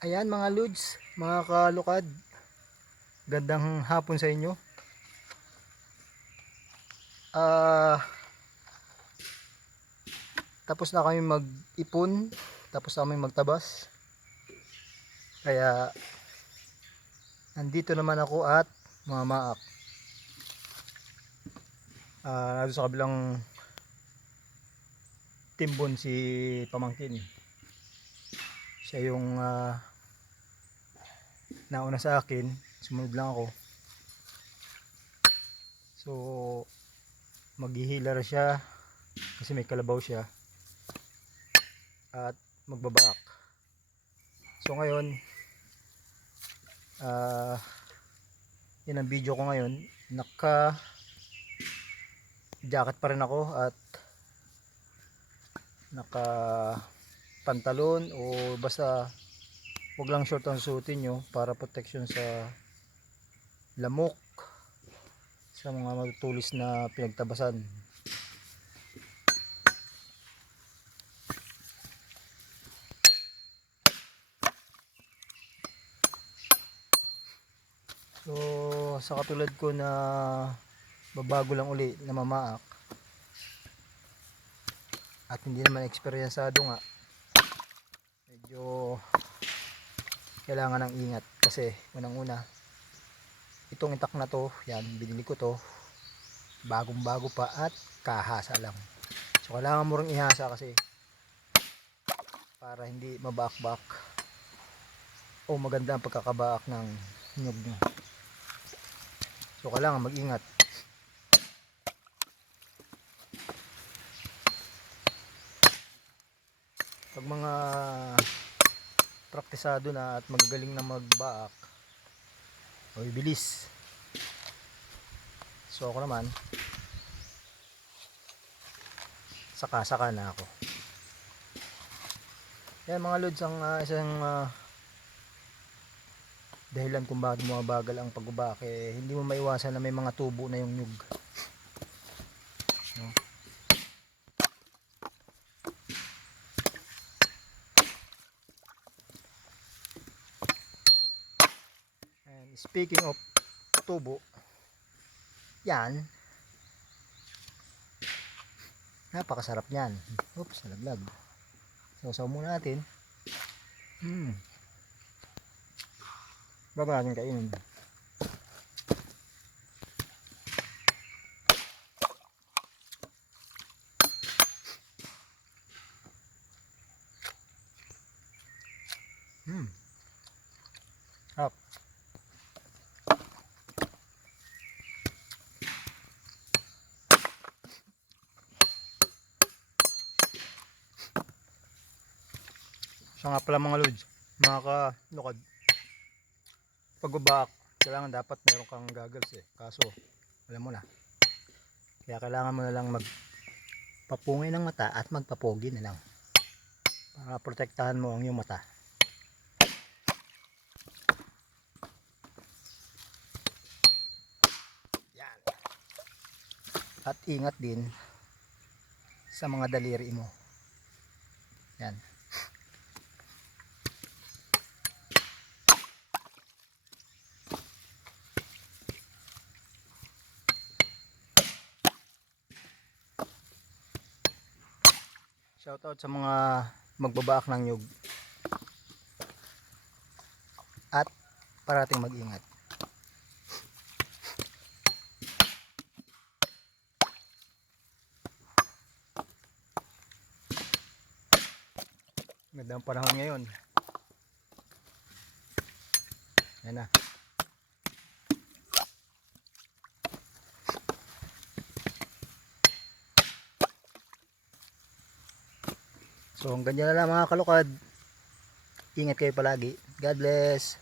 Ayan mga lods, mga kalukad, gandang hapon sa inyo. Tapos na kami mag-ipon, tapos na kami magtabas. Kaya nandito naman ako at mamaak. Nandito sa kabilang timbon si pamangkin. Siya yung nauna sa akin, sumunod lang ako. So maghihilar siya kasi may kalabaw siya at magbabaak. So ngayon yun ang video ko ngayon. Naka jacket pa rin ako at naka pantalon o basta wag lang short ang suotin nyo para protection sa lamok, sa mga matutulis na pinagtabasan. So sa katulad ko na babago lang uli na mamaak at hindi naman eksperyensado nga, medyo kailangan ng ingat kasi unang una itong itak na to, yan binili ko to bagong bago pa at kahasa lang. So kailangan mo ring ihasa kasi para hindi mabaak-baak o maganda ang pagkakabaak ng nyug nyo. So kailangan mag-ingat. Pag mga praktisado na at magagaling na magbaak o bilis. So ako naman saka-saka na ako. Yan mga lods, ang isang dahilan kung bakit bumabagal ang pagbabaak, hindi mo maiwasan na may mga tubo na yung nyug. No? And speaking of tubo, yan, napakasarap niyan. Oops, nalaglag. Sausaw muna natin. Bago natin kainin. Sarap. So nga pala mga lods, mga kalukad, pagbabaak kailangan dapat meron kang goggles kaso alam mo na, kaya kailangan mo na lang magpapungay ng mata at magpapogi na lang para protektahan mo ang iyong mata. Yan. At ingat din sa mga daliri mo. Yan. Shoutout sa mga magbabaak ng nyug at parating mag-ingat. Magandang panahon ngayon. Yan na. So hanggang dyan na lang mga kalukad. Ingat kayo palagi. God bless.